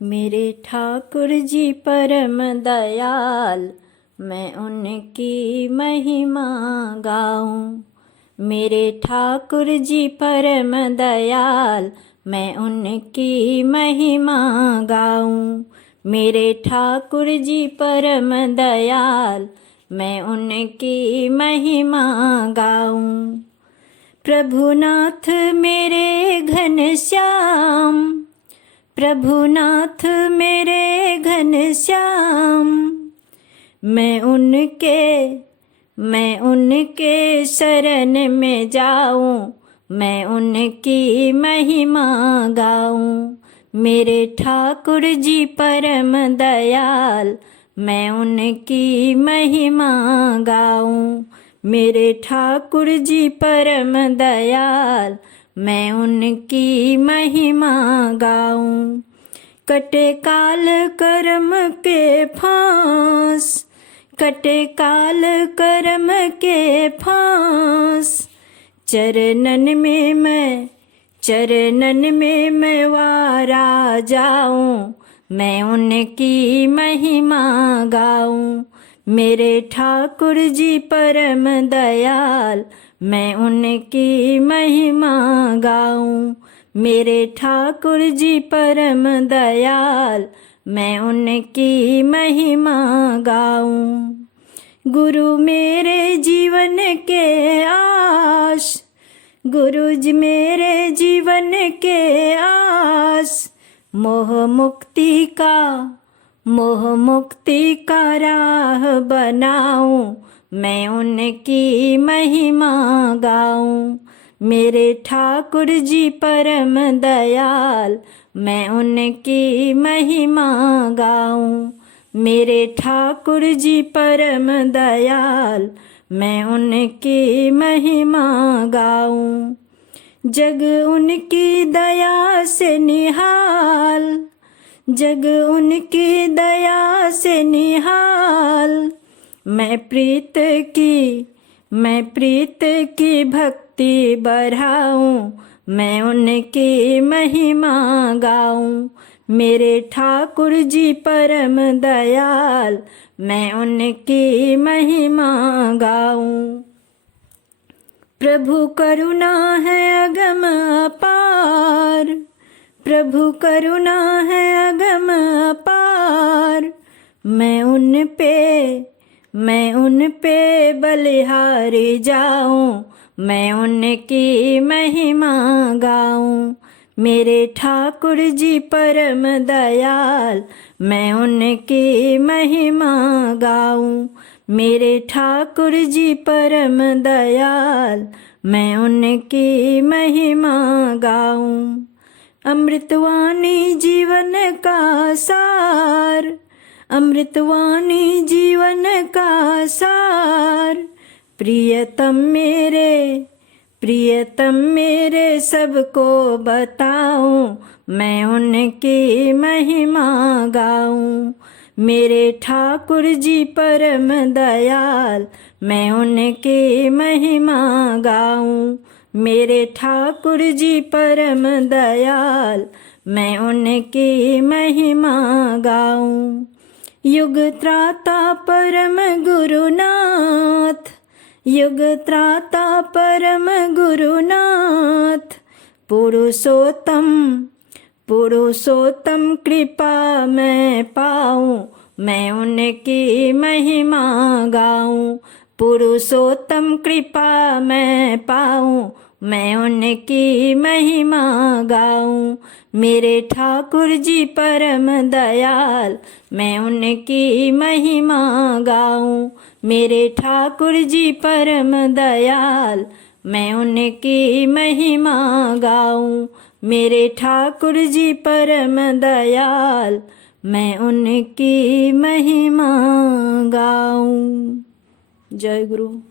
मेरे ठाकुर जी परम दयाल, मैं उनकी महिमा गाऊं। मेरे ठाकुर जी परम दयाल, मैं उनकी महिमा गाऊं। मेरे ठाकुर जी परम दयाल, मैं उनकी महिमा गाऊं। प्रभुनाथ मेरे घनश्याम, प्रभुनाथ मेरे घनश्याम, मैं उनके शरण में जाऊं, मैं उनकी महिमा गाऊं। मेरे ठाकुर जी परम दयाल, मैं उनकी महिमा गाऊं। मेरे ठाकुर जी परम दयाल, मैं उनकी महिमा गाऊं। कटे काल कर्म के फांस, कटे काल कर्म के फांस, चरणन में मैं वारा जाऊं, मैं उनकी महिमा गाऊं। मेरे ठाकुर जी परम दयाल, मैं उनकी महिमा गाऊं। मेरे ठाकुर जी परम दयाल, मैं उनकी महिमा गाऊं। गुरु मेरे जीवन के आस, गुरु जी मेरे जीवन के आस, मोह मुक्ति का राह बनाऊं, मैं उनकी महिमा गाऊं। मेरे ठाकुर जी परम दयाल, मैं उनकी महिमा गाऊं। मेरे ठाकुर जी परम दयाल, मैं उनकी महिमा गाऊं। जग उनकी दया से निहाल, जग उनकी दया से निहाल, मैं प्रीत की भक्ति बढ़ाऊं, मैं उनकी महिमा गाऊं। मेरे ठाकुर जी परम दयाल, मैं उनकी महिमा गाऊं। प्रभु करुणा है अगम अपार, प्रभु करुणा है अगम अपार, मैं उन पे बलिहारी जाऊं, मैं उनकी महिमा गाऊं। मेरे ठाकुर जी परम दयाल, मैं उनकी महिमा गाऊं। मेरे ठाकुर जी परम दयाल, मैं उनकी महिमा गाऊं। अमृतवाणी जीवन का सार, अमृतवाणी जीवन का सार, प्रियतम मेरे सबको बताऊं, मैं उनकी महिमा गाऊं। मेरे ठाकुर जी परम दयाल, मैं उनकी महिमा गाऊं। मेरे ठाकुर जी परम दयाल, मैं उनकी महिमा गाऊं। युग त्राता परम गुरुनाथ, युग त्राता परम गुरुनाथ, पुरुषोत्तम कृपा मैं पाऊं, मैं उनकी महिमा गाऊं। पुरुषोत्तम कृपा मैं पाऊं, मैं उनकी महिमा गाऊं। मेरे ठाकुर जी परम दयाल, मैं उनकी महिमा गाऊं। मेरे ठाकुर जी परम दयाल, मैं उनकी महिमा गाऊं। मेरे ठाकुर जी परम दयाल, मैं उनकी महिमा गाऊं। जय गुरु।